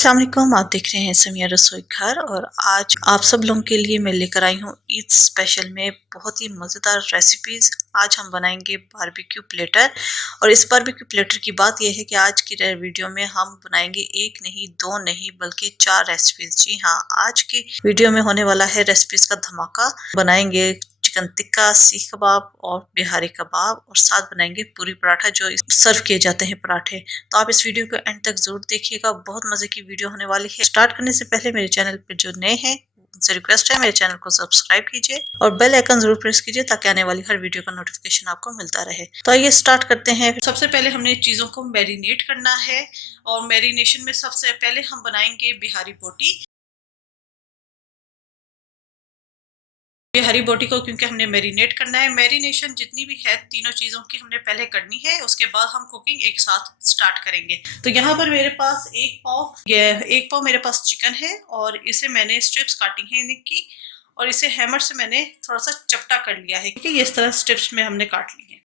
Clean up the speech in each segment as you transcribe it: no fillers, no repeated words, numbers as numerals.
अस्सलाम वालेकुम। आप देख रहे हैं समिया रसोई घर और आज आप सब लोगों के लिए मैं लेकर आई हूँ ईद स्पेशल में बहुत ही मज़ेदार रेसिपीज़। आज हम बनाएंगे बारबेक्यू प्लेटर और इस बारबेक्यू प्लेटर की बात यह है कि आज की वीडियो में हम बनाएंगे एक नहीं दो नहीं बल्कि 4 रेसिपीज़। जी हाँ, आज की वीडियो में होने वाला है रेसिपीज़ का धमाका। बनाएंगे चिकन टिक्का, सीख कबाब और बिहारी कबाब और साथ बनाएंगे पूरी पराठा जो सर्व किए जाते हैं पराठे। तो आप इस वीडियो को एंड तक जरूर देखिएगा, बहुत मजे की वीडियो होने वाली है। स्टार्ट करने से पहले मेरे चैनल पर जो नए हैं उनसे रिक्वेस्ट है मेरे चैनल को सब्सक्राइब कीजिए और बेल आइकन जरूर प्रेस कीजिए ताकि आने वाली हर वीडियो का नोटिफिकेशन आपको मिलता रहे। तो आइए स्टार्ट करते हैं। सबसे पहले हमने चीजों को मैरिनेट करना है और मैरिनेशन में सबसे पहले हम बनाएंगे बिहारी बोटी। हरी बोटी को क्योंकि हमने मैरिनेट करना है, मैरिनेशन जितनी भी है तीनों चीजों की हमने पहले करनी है, उसके बाद हम कुकिंग एक साथ स्टार्ट करेंगे। तो यहाँ पर मेरे पास एक पाव मेरे पास चिकन है और इसे मैंने स्ट्रिप्स काटी है इनकी और इसे हैमर से मैंने थोड़ा सा चपटा कर लिया है क्योंकि ये इस तरह स्ट्रिप्स में हमने काट ली है।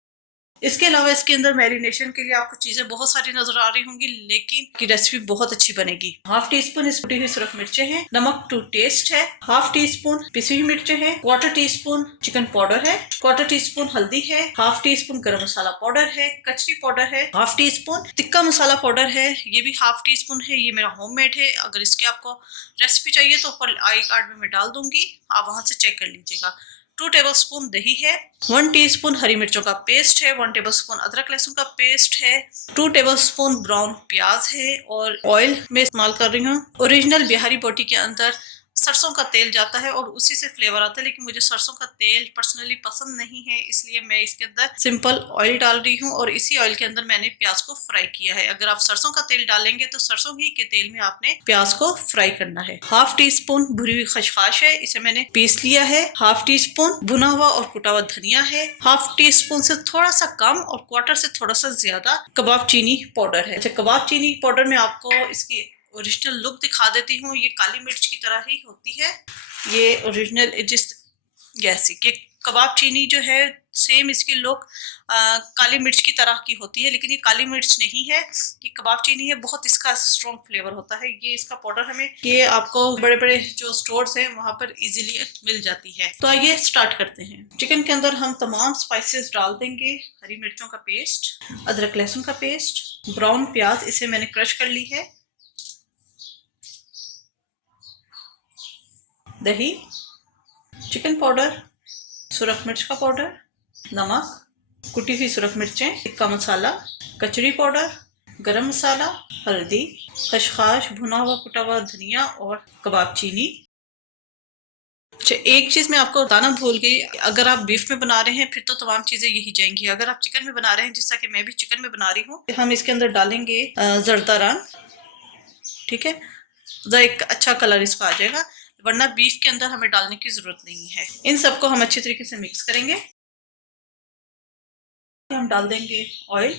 इसके अलावा इसके अंदर मैरिनेशन के लिए आपको चीजें बहुत सारी नजर आ रही होंगी लेकिन की रेसिपी बहुत अच्छी बनेगी। हाफ टी स्पून इस कुटी हुई सुरख मिर्चें हैं, नमक टू टेस्ट है, हाफ टी स्पून पिसी हुई मिर्चें हैं, quarter tea spoon chicken powder है, क्वार्टर टी स्पून हल्दी है, half teaspoon garam masala powder है, कचरी पाउडर है, half tea spoon tikka masala powder है, ये भी हाफ टी स्पून है, ये मेरा होममेड है। अगर इसकी आपको रेसिपी चाहिए तो ऊपर आई कार्ड में मैं डाल दूंगी, आप वहां से चेक कर लीजिएगा। 2 टेबलस्पून दही है, 1 टीस्पून हरी मिर्चों का पेस्ट है, 1 टेबलस्पून अदरक लहसुन का पेस्ट है, 2 टेबलस्पून ब्राउन प्याज है और ऑयल में इस्तेमाल कर रही हूँ। ओरिजिनल बिहारी बोटी के अंदर सरसों का तेल जाता है और उसी से फ्लेवर आता है, लेकिन मुझे सरसों का तेल पर्सनली पसंद नहीं है, इसलिए मैं इसके अंदर सिंपल ऑयल डाल रही हूँ और इसी ऑयल के अंदर मैंने प्याज को फ्राई किया है। अगर आप सरसों का तेल डालेंगे तो सरसों ही के तेल में आपने प्याज को फ्राई करना है। हाफ टी स्पून भुनी हुई खसखस है, इसे मैंने पीस लिया है। हाफ टी स्पून भुना हुआ और कुटा हुआ धनिया है, हाफ टी स्पून से थोड़ा सा कम और क्वार्टर से थोड़ा सा ज्यादा कबाब चीनी पाउडर है। अच्छा, कबाब चीनी पाउडर में आपको इसकी ओरिजिनल लुक दिखा देती हूँ। ये काली मिर्च की तरह ही होती है, ये ओरिजिनल जैसी कि कबाब चीनी जो है सेम इसकी लुक काली मिर्च की तरह की होती है, लेकिन ये काली मिर्च नहीं है, ये कबाब चीनी है। बहुत इसका स्ट्रॉन्ग फ्लेवर होता है। ये इसका पाउडर हमें ये आपको बड़े बड़े जो स्टोर्स हैं वहां पर इजीली मिल जाती है। तो आइए स्टार्ट करते हैं। चिकन के अंदर हम तमाम स्पाइसेस डाल देंगे। हरी मिर्चों का पेस्ट, अदरक लहसुन का पेस्ट, ब्राउन प्याज इसे मैंने क्रश कर ली है, दही, चिकन पाउडर, सुरख मिर्च का पाउडर, नमक, कुटी हुई सुरख मिर्चें, टिक्का मसाला, कचरी पाउडर, गरम मसाला, हल्दी, खसखस, भुना हुआ कुटा हुआ धनिया और कबाब चीनी। अच्छा, एक चीज मैं आपको बताना भूल गई, अगर आप बीफ में बना रहे हैं फिर तो तमाम चीजें यही जाएंगी। अगर आप चिकन में बना रहे हैं, जैसा कि मैं भी चिकन में बना रही हूँ, हम इसके अंदर डालेंगे जर्दा रंग, ठीक है, एक अच्छा कलर इसका आ जाएगा, वरना बीफ के अंदर हमें डालने की जरूरत नहीं है। इन सबको हम अच्छे तरीके से मिक्स करेंगे। हम डाल देंगे ऑयल,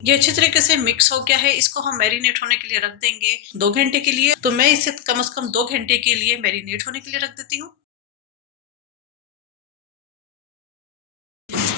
ये अच्छे तरीके से मिक्स हो गया है। इसको हम मैरिनेट होने के लिए रख देंगे 2 घंटे के लिए। तो मैं इसे कम से कम 2 घंटे के लिए मैरिनेट होने के लिए रख देती हूँ।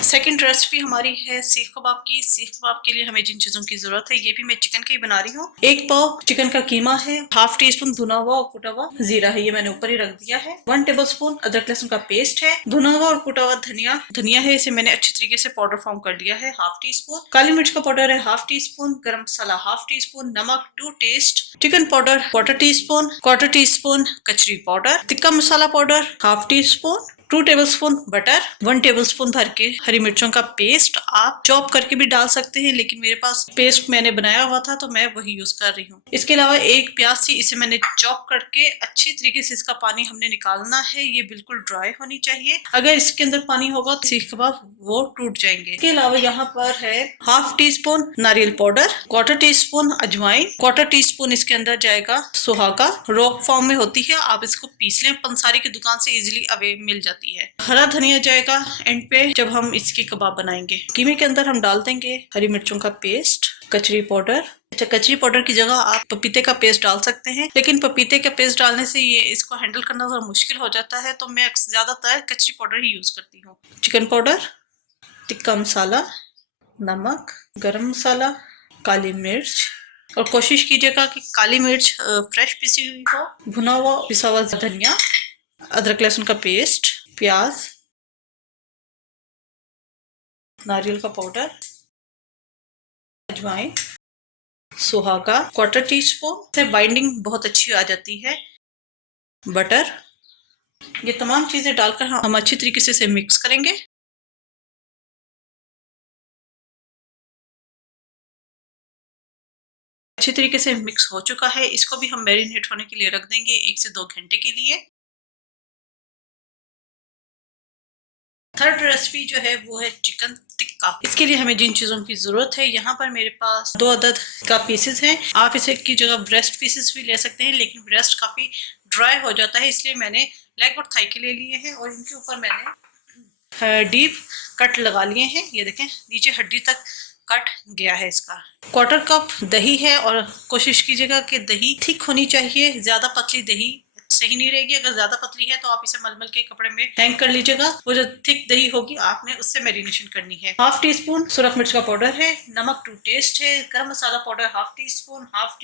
सेकंड रेसिपी हमारी है सीख कबाब की। सीख कबाब के लिए हमें जिन चीजों की जरूरत है, ये भी मैं चिकन की बना रही हूँ। 1 पाव चिकन का कीमा है, हाफ टी स्पून भुना हुआ और कुटा हुआ जीरा है, ये मैंने ऊपर ही रख दिया है। 1 टेबलस्पून अदरक लहसुन का पेस्ट है, भुना हुआ और कुटा हुआ धनिया है, इसे मैंने अच्छी तरीके से पाउडर फॉर्म कर लिया है। हाफ टी स्पून काली मिर्च का पाउडर है, half teaspoon garam masala, half teaspoon नमक to taste, chicken powder quarter teaspoon कचरी powder, tikka masala powder half teaspoon, 2 tablespoon butter, 1 tablespoon भर के हरी मिर्चों का पेस्ट। आप चॉप करके भी डाल सकते हैं, लेकिन मेरे पास पेस्ट मैंने बनाया हुआ था तो मैं वही यूज कर रही हूँ। इसके अलावा 1 प्याज थी, इसे मैंने चॉप करके अच्छी तरीके से इसका पानी हमने निकालना है, ये बिल्कुल ड्राई होनी चाहिए। अगर इसके अंदर पानी होगा तो सीख कबाब वो टूट जाएंगे। इसके अलावा यहाँ पर है हाफ टी स्पून नारियल पाउडर, क्वार्टर टी स्पून अजवाइन, क्वार्टर टी स्पून इसके अंदर जाएगा सुहागा, रॉक फॉर्म में होती है, आप इसको पीस लें, पंसारी की दुकान से इजिली अवे मिल जाती है। हरा धनिया जाएगा एंड पे जब हम इसके कबाब बनाएंगे। कीमे के अंदर हम डाल देंगे हरी मिर्चों का पेस्ट, कचरी पाउडर। अच्छा, कचरी पाउडर की जगह आप पपीते का पेस्ट डाल सकते हैं, लेकिन पपीते का पेस्ट डालने से ये इसको हैंडल करना थोड़ा मुश्किल हो जाता है, तो मैं ज्यादातर कचरी पाउडर ही यूज करती हूँ। चिकन पाउडर, टिक्का मसाला, नमक, गरम मसाला, काली मिर्च। और कोशिश कीजिएगा कि काली मिर्च फ्रेश पिसी हुई हो, भुना हुआ पिसा हुआ धनिया, अदरक लहसुन का पेस्ट, प्याज, नारियल का पाउडर, अजवाइन, सुहागा क्वार्टर टी स्पून से बाइंडिंग बहुत अच्छी आ जाती है, बटर। ये तमाम चीजें डालकर हम अच्छी तरीके से इसे मिक्स करेंगे। अच्छी तरीके से मिक्स हो चुका है, इसको भी हम मैरिनेट होने के लिए रख देंगे 1 से 2 घंटे के लिए। थर्ड रेसिपी जो है वो है चिकन टिक्का। इसके लिए हमें जिन चीज़ों की ज़रूरत है, यहाँ पर मेरे पास 2 अदद का पीसेस हैं। आप इसे की जगह ब्रेस्ट पीसेस भी ले सकते हैं, लेकिन ब्रेस्ट काफ़ी ड्राई हो जाता है, इसलिए मैंने लेग और थाई के ले लिए हैं और इनके ऊपर मैंने डीप कट लगा लिए हैं। ये देखें, नीचे हड्डी तक कट गया है इसका। क्वार्टर कप दही है और कोशिश कीजिएगा कि दही थिक होनी चाहिए, ज़्यादा पतली दही सही नहीं रहेगी। अगर ज्यादा पतली है तो आप इसे मलमल के कपड़े में हैंग कर लीजिएगा। वो जो थिक दही होगी आपने उससे मैरिनेशन करनी है। हाफ टी स्पून सुरख मिर्च का पाउडर है, नमक टू टेस्ट है, गरम masala powder half tea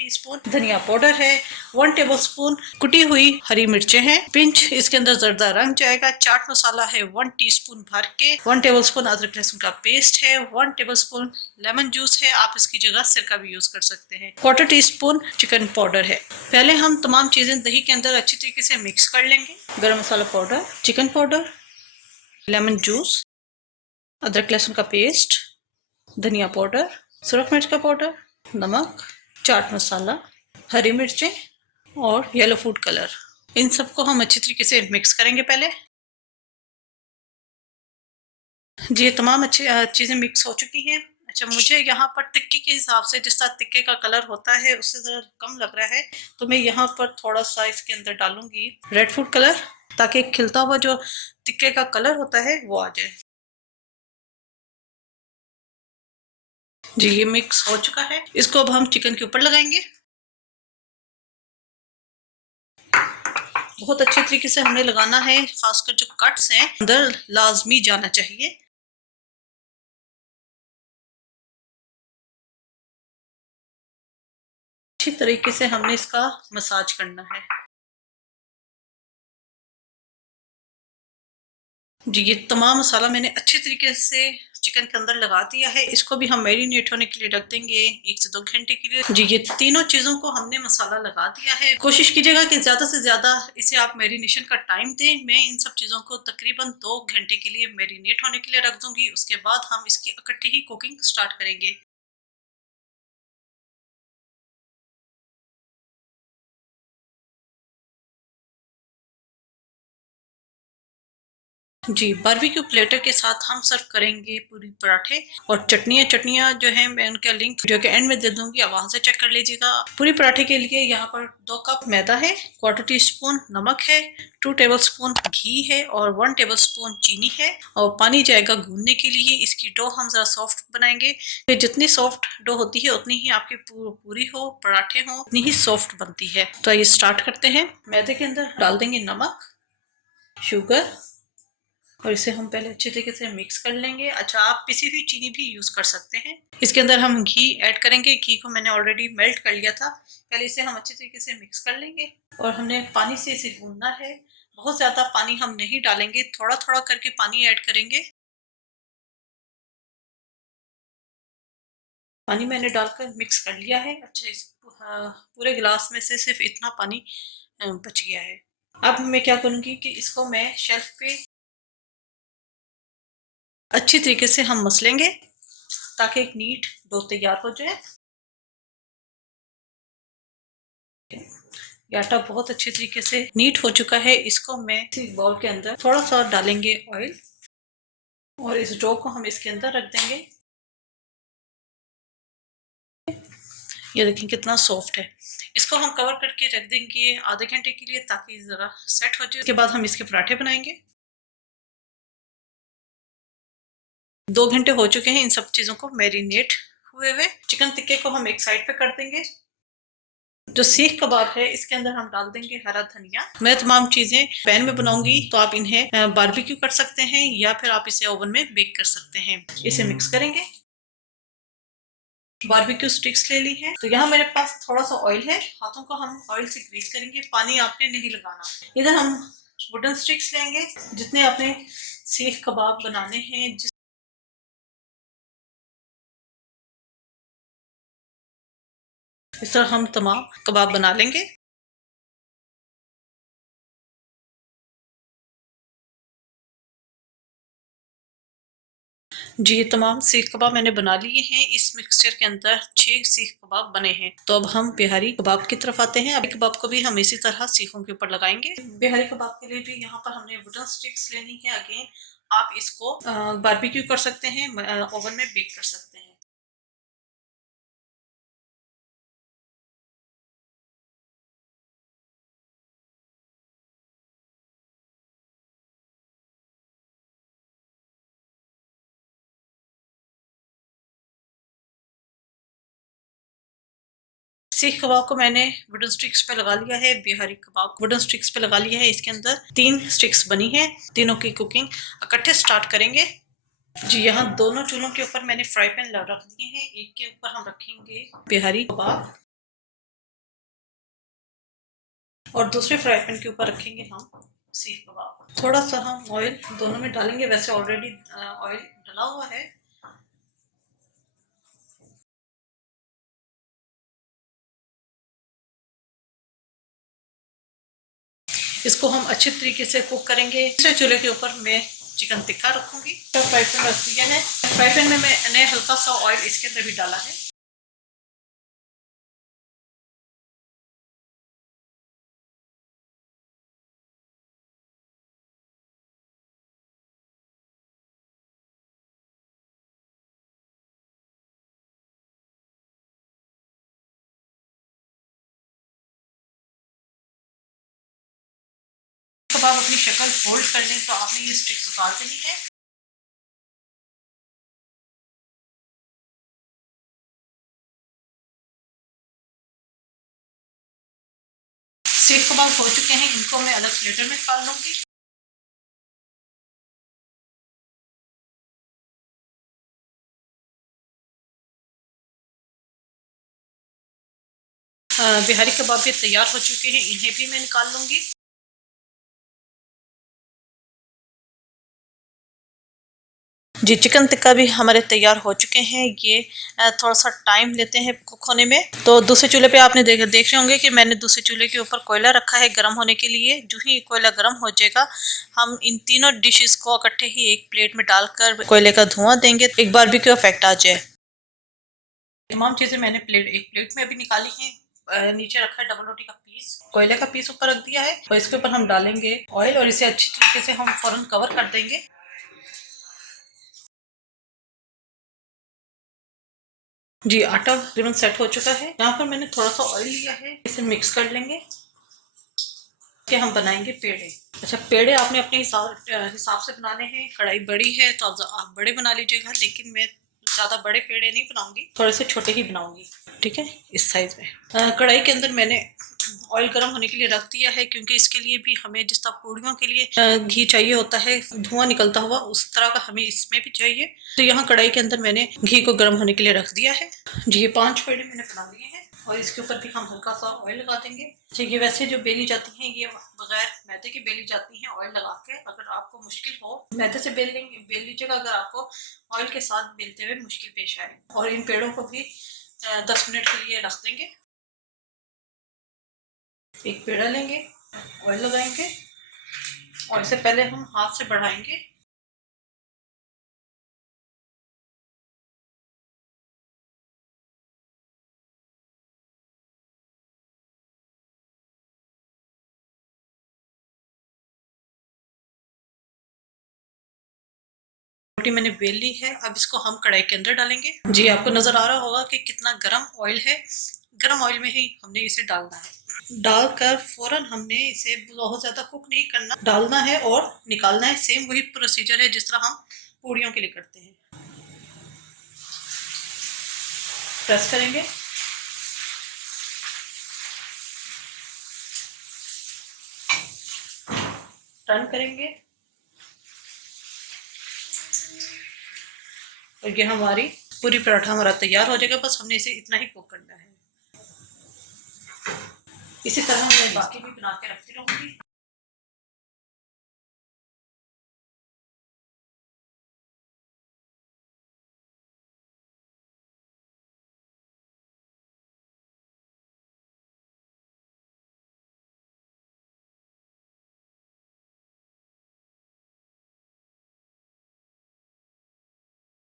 spoon धनिया पाउडर है, 1 टेबल स्पून कुटी हुई हरी मिर्चें हैं, पिंच इसके अंदर जर्दा रंग जाएगा, चाट मसाला है 1 टी स्पून भर के, 1 टेबल स्पून अदरक लहसुन का पेस्ट है, 1 टेबल स्पून लेमन जूस है, आप इसकी जगह सिरका भी यूज कर सकते हैं, quarter tea spoon chicken powder है। पहले हम तमाम चीजें दही के अंदर अच्छी तरीके से मिक्स कर लेंगे। Garam masala powder, chicken powder, lemon juice, अदरक लहसुन का पेस्ट, धनिया पाउडर, सुरख मिर्च का पाउडर, नमक, चाट मसाला, हरी मिर्चें और येलो फूड कलर। इन सबको हम अच्छी तरीके से मिक्स करेंगे पहले। जी, ये तमाम अच्छी चीज़ें मिक्स हो चुकी हैं। अच्छा, मुझे यहाँ पर टिक्के के हिसाब से जिस तरह टिक्के का कलर होता है उससे ज़रा कम लग रहा है, तो मैं यहाँ पर थोड़ा सा इसके अंदर डालूंगी रेड फूड कलर, ताकि खिलता हुआ जो टिक्के का कलर होता है वो आ जाए। जी, ये मिक्स हो चुका है, इसको अब हम चिकन के ऊपर लगाएंगे। बहुत अच्छे तरीके से हमने लगाना है, खासकर जो कट्स हैं अंदर लाजमी जाना चाहिए। अच्छी तरीके से हमने इसका मसाज करना है। जी, ये तमाम मसाला मैंने अच्छे तरीके से चिकन के अंदर लगा दिया है। इसको भी हम मैरिनेट होने के लिए रख देंगे 1 से 2 घंटे के लिए। जी, ये तीनों चीज़ों को हमने मसाला लगा दिया है। कोशिश कीजिएगा कि ज़्यादा से ज़्यादा इसे आप मैरिनेशन का टाइम दें। मैं इन सब चीज़ों को तकरीबन 2 घंटे के लिए मैरिनेट होने के लिए रख दूंगी। उसके बाद हम इसकी इकट्ठी ही कुकिंग स्टार्ट करेंगे। जी, बारबेक्यू प्लेटर के साथ हम सर्व करेंगे पूरी पराठे और चटनियाँ जो हैं मैं उनका लिंक जो कि एंड में दे दूंगी, आप वहां से चेक कर लीजिएगा। पूरी पराठे के लिए यहाँ पर 2 कप मैदा है, क्वार्टर टी स्पून नमक है, 2 टेबल स्पून घी है और 1 टेबल स्पून चीनी है और पानी जाएगा गूंदने के लिए। इसकी डो हम जरा सॉफ्ट बनाएंगे। फिर जितनी सॉफ्ट डो होती है उतनी ही आपकी पूरी हो पराठे हो उतनी ही सॉफ्ट बनती है। तो आइए स्टार्ट करते हैं। मैदे के अंदर डाल देंगे नमक, शुगर और इसे हम पहले अच्छे तरीके से मिक्स कर लेंगे। अच्छा, आप पिसी हुई चीनी भी यूज कर सकते हैं। इसके अंदर हम घी ऐड करेंगे। घी को मैंने ऑलरेडी मेल्ट कर लिया था। पहले इसे हम अच्छे तरीके से मिक्स कर लेंगे और हमने पानी से इसे गूंदना है। बहुत ज्यादा पानी हम नहीं डालेंगे, थोड़ा थोड़ा करके पानी ऐड करेंगे। पानी मैंने डालकर मिक्स कर लिया है। अच्छा, इस पूरे गिलास में से सिर्फ इतना पानी बच गया है। अब मैं क्या करूंगी कि इसको मैं शेल्फ पे अच्छी तरीके से हम मसलेंगे ताकि एक नीट डो तैयार हो जाए। ये आटा बहुत अच्छे तरीके से नीट हो चुका है। इसको मैं इसी बाउल के अंदर थोड़ा सा डालेंगे ऑयल और इस डो को हम इसके अंदर रख देंगे। ये देखें कितना सॉफ्ट है। इसको हम कवर करके रख देंगे आधे घंटे के लिए ताकि ज़रा सेट हो जाए। उसके बाद हम इसके पराठे बनाएंगे। 2 घंटे हो चुके हैं इन सब चीज़ों को मैरिनेट हुए हुए। चिकन टिक्के को हम एक साइड पे कर देंगे। जो सीख कबाब है इसके अंदर हम डाल देंगे हरा धनिया। मैं तमाम चीजें पैन में बनाऊंगी, तो आप इन्हें बारबेक्यू कर सकते हैं या फिर आप इसे ओवन में बेक कर सकते हैं। इसे मिक्स करेंगे। बारबेक्यू स्टिक्स ले ली है, तो यहाँ मेरे पास थोड़ा सा ऑयल है, हाथों को हम ऑयल से ग्रीस करेंगे, पानी आपने नहीं लगाना। इधर हम वुडन स्टिक्स लेंगे, जितने आपने सीख कबाब बनाने हैं, इस तरह हम तमाम कबाब बना लेंगे। जी, ये तमाम सीख कबाब मैंने बना लिए हैं। इस मिक्सचर के अंदर 6 सीख कबाब बने हैं। तो अब हम बिहारी कबाब की तरफ आते हैं। अभी कबाब को भी हम इसी तरह सीखों के ऊपर लगाएंगे। बिहारी कबाब के लिए भी यहाँ पर हमने वुडन स्टिक्स लेनी है। अगेन आप इसको बारबेक्यू कर सकते हैं, ओवन में बेक कर सकते हैं। सीख कबाब को मैंने वुडन स्टिक्स पे लगा लिया है, बिहारी कबाब वुडन स्टिक्स पे लगा लिया है। इसके अंदर 3 स्टिक्स बनी है। तीनों की कुकिंग इकट्ठे स्टार्ट करेंगे। जी, यहाँ दोनों चूल्हों के ऊपर मैंने फ्राई पैन रख दिए हैं। एक के ऊपर हम रखेंगे बिहारी कबाब और दूसरे फ्राई पैन के ऊपर रखेंगे हम सीख कबाब। थोड़ा सा हम ऑयल दोनों में डालेंगे, वैसे ऑलरेडी ऑयल डला हुआ है। इसको हम अच्छे तरीके से कुक करेंगे। दूसरे चूल्हे के ऊपर मैं चिकन टिक्का रखूंगी। तो फ्राई पैन रख दिया है। फ्राई पैन में मैंने हल्का सा ऑयल इसके अंदर भी डाला है। कबाब अपनी शक्ल होल्ड कर लें तो आपने ये स्टिक्स उतार देनी है। सीख कबाब हो चुके हैं, इनको मैं अलग प्लेटर में निकाल लूंगी। बिहारी कबाब भी तैयार हो चुके हैं, इन्हें भी मैं निकाल लूंगी। जी, चिकन टिक्का भी हमारे तैयार हो चुके हैं। ये थोड़ा सा टाइम लेते हैं कुक होने में। तो दूसरे चूल्हे पे आपने देख रहे होंगे कि मैंने दूसरे चूल्हे के ऊपर कोयला रखा है गर्म होने के लिए। जो ही कोयला गर्म हो जाएगा, हम इन तीनों डिशेस को इकट्ठे ही एक प्लेट में डालकर कोयले का धुआं देंगे, एक बारबेक्यू इफेक्ट आ जाए। तमाम चीजें मैंने एक प्लेट में अभी निकाली हैं। नीचे रखा है डबल रोटी का पीस, कोयले का पीस ऊपर रख दिया है और इसके ऊपर हम डालेंगे ऑयल और इसे अच्छी तरीके से हम फौरन कवर कर देंगे। जी, आटा तकरीबन सेट हो चुका है। यहाँ पर मैंने थोड़ा सा ऑयल लिया है, इसे मिक्स कर लेंगे कि हम बनाएंगे पेड़े। अच्छा, पेड़े आपने अपने हिसाब से बनाने हैं। कढ़ाई बड़ी है तो आप बड़े बना लीजिएगा, लेकिन मैं ज़्यादा बड़े पेड़े नहीं बनाऊंगी, थोड़े से छोटे ही बनाऊंगी। ठीक है, इस साइज में। कढ़ाई के अंदर मैंने ऑयल गर्म होने के लिए रख दिया है, क्योंकि इसके लिए भी हमें जिस तरह पूड़ियों के लिए घी चाहिए होता है धुआं निकलता हुआ, उस तरह का हमें इसमें भी चाहिए। तो यहाँ कढ़ाई के अंदर मैंने घी को गर्म होने के लिए रख दिया है। जी, ये 5 पेड़े मैंने बना लिए हैं और इसके ऊपर भी हम हल्का सा ऑयल लगा देंगे। अच्छा, ये वैसे जो बेली जाती हैं ये बगैर मैदे की बेली जाती हैं ऑयल लगा के। अगर आपको मुश्किल हो मैदे से बेल लीजिएगा, अगर आपको ऑयल के साथ बेलते हुए मुश्किल पेश आए। और इन पेड़ों को भी 10 मिनट के लिए रख देंगे। एक पेड़ा लेंगे, ऑयल लगाएंगे और इसे पहले हम हाथ से बढ़ाएंगे। रोटी मैंने बेल ली है, अब इसको हम कढ़ाई के अंदर डालेंगे। जी, आपको नजर आ रहा होगा कि कितना गर्म ऑयल है। गर्म ऑयल में ही हमने इसे डालना है। डालकर फौरन हमने इसे बहुत ज्यादा कुक नहीं करना, डालना है और निकालना है। सेम वही प्रोसीजर है जिस तरह हम पूड़ियों के लिए करते हैं। प्रेस करेंगे। टर्न करेंगे और ये हमारी पूरी पराठा हमारा तैयार हो जाएगा। बस हमने इसे इतना ही कुक करना है। इसी तरह मैं बाकी भी बना के रखती रहूंगी।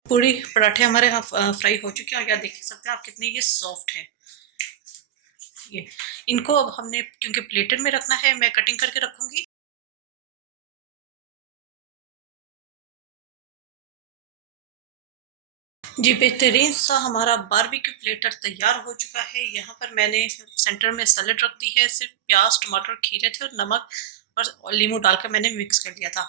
पूरी पराठे हमारे यहाँ फ्राई हो चुके हैं और यहाँ देख सकते हैं आप कितने ये सॉफ्ट है। ये इनको अब हमने क्योंकि प्लेटर में रखना है, मैं कटिंग करके रखूंगी। जी बेहतरीन सा हमारा बारबेक्यू प्लेटर तैयार हो चुका है। यहाँ पर मैंने सेंटर में सैलेड रख दी है, सिर्फ प्याज टमाटर खीरे थे और नमक और लीमू डालकर मैंने मिक्स कर दिया था।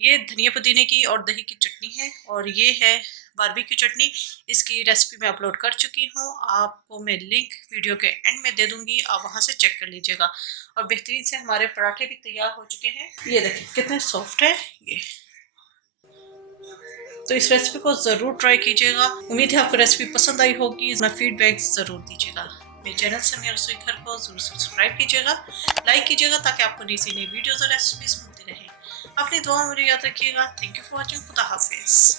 ये धनिया पुदीने की और दही की चटनी है और ये है बारबेक्यू चटनी। इसकी रेसिपी मैं अपलोड कर चुकी हूँ, आपको मैं लिंक वीडियो के एंड में दे दूंगी, आप वहाँ से चेक कर लीजिएगा। और बेहतरीन से हमारे पराठे भी तैयार हो चुके हैं। ये देखिए कितने सॉफ्ट है ये। तो इस रेसिपी को ज़रूर ट्राई कीजिएगा। उम्मीद है आपको रेसिपी पसंद आई होगी। अपना फीडबैक ज़रूर दीजिएगा। मेरे चैनल समिया रसोई घर को ज़रूर सब्सक्राइब कीजिएगा, लाइक कीजिएगा ताकि आपको नई से नई वीडियोज़ और रेसिपीज़ मिलती रहें। अपनी दुआ में याद रखिएगा। Thank you for watching. खुदा हाफिज़।